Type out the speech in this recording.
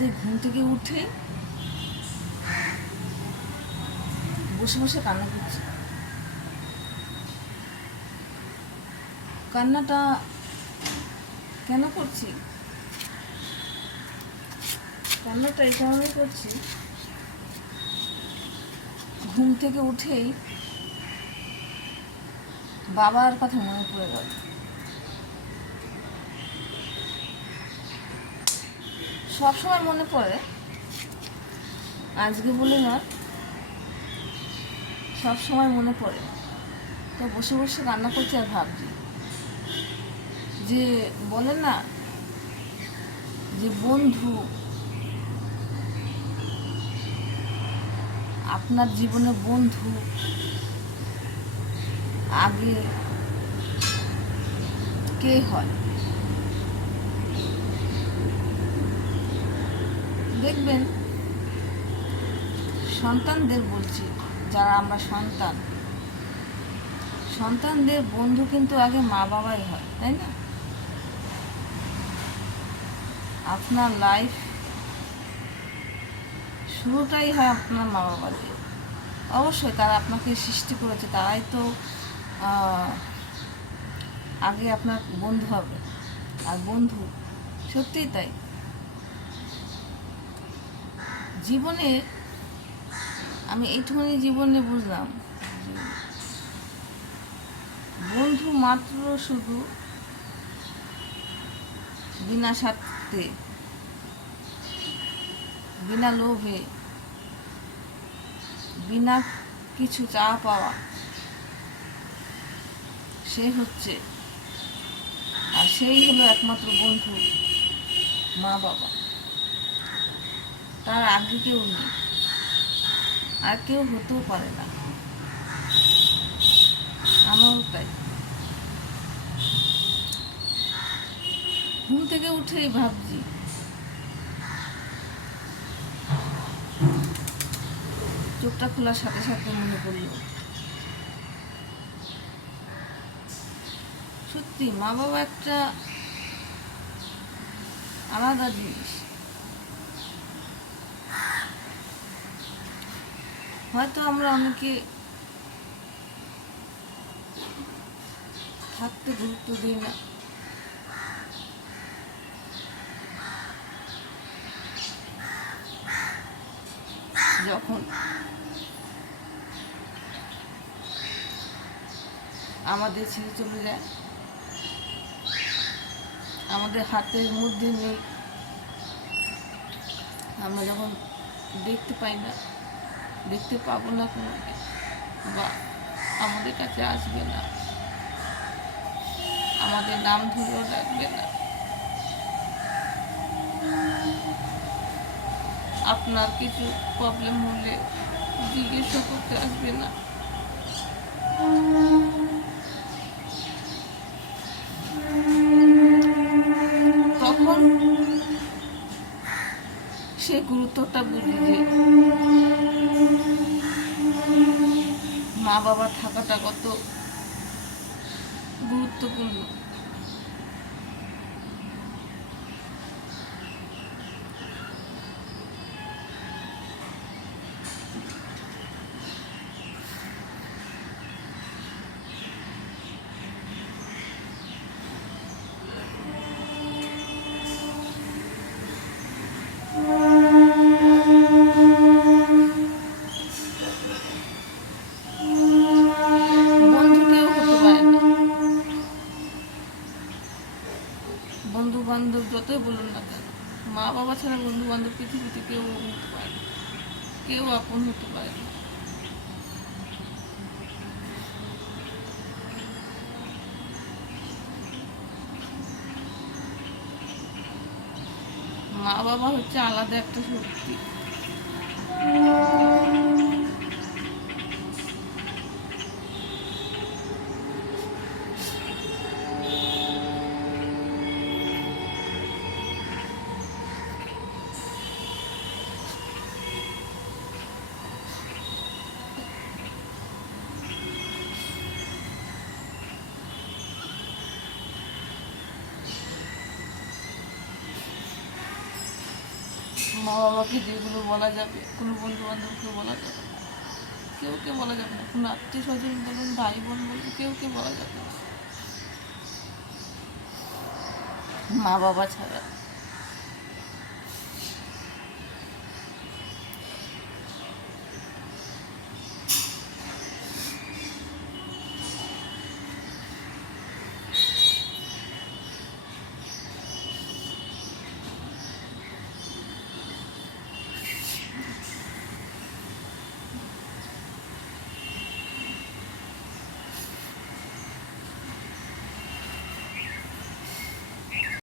রাতে ঘুম থেকে উঠে বসে বসে কান্না করছি। কান্নাটা কেন করছি? কান্নাটা এই কারণে করছি, ঘুম থেকে উঠেই বাবার কথা মনে পড়ে গেল। সবসময় মনে পড়ে, আজকে বলে নয়, সবসময় মনে পড়ে। তো বসে বসে কান্না করছি আর ভাবছি যে বলে না যে বন্ধু আপনার জীবনে বন্ধু আগে কে হয়? দেখবেন সন্তানদের বলছি, যারা আমরা সন্তানদের বন্ধু কিন্তু আগে মা বাবাই হয়, তাই না? আপনার লাইফ শুরুটাই হয় আপনার মা বাবা দিয়ে। অবশ্যই তারা আপনাকে সৃষ্টি করেছে, তারাই তো আগে আপনার বন্ধু হবে। আর বন্ধু সত্যিই তাই, জীবনে আমি এইটুকুনি জীবনে বুঝলাম বন্ধু মাত্র শুধু বিনা স্বার্থে, বিনা লোভে, বিনা কিছু চাওয়া পাওয়া, সে হচ্ছে, আর সেই হলো একমাত্র বন্ধু মা বাবা। তার আগে কেউ নেই, আর কেউ হতেও পারে না। আমারও তাই। ঘুম থেকে উঠেই ভাবছি চোখটা খোলার সাথে সাথে মনে পড়ল সত্যি মা বাবা একটা আলাদা জিনিস। হয়তো আমরা অনেকে থাকতে গুরুত্ব দিই না, যখন আমাদের ছেড়ে চলে যায়, আমাদের হাতের মধ্যে নেই, আমরা যখন দেখতে পাই না, দেখতে পাবো না কোনো, বা আমাদের কাছে আসবে না, আমাদের নাম ধরেও রাখবে না, আপনার কিছু প্রবলেম হলে জিজ্ঞাসা করতে আসবে না, তখন সে গুরুত্বটা বুঝি যে মা বাবা থাকাটা কত গুরুত্বপূর্ণ। বন্ধু বান্ধব যতই বলুন না কেন, মা বাবা ছাড়া বন্ধু বান্ধব পৃথিবীতে কেউ হতে পারে না, কেউ আপন হতে পারে না। মা বাবা হচ্ছে আলাদা একটা শক্তি। মা বাবাকে যেগুলো বলা যাবে, কোনো বন্ধু বান্ধবকে বলা যাবে না, কেউকে বলা যাবে না, কোনো আত্মীয় স্বজন বলুন, ভাই বোন বলুন, কেউকে বলা যাবে না মা বাবা ছাড়া।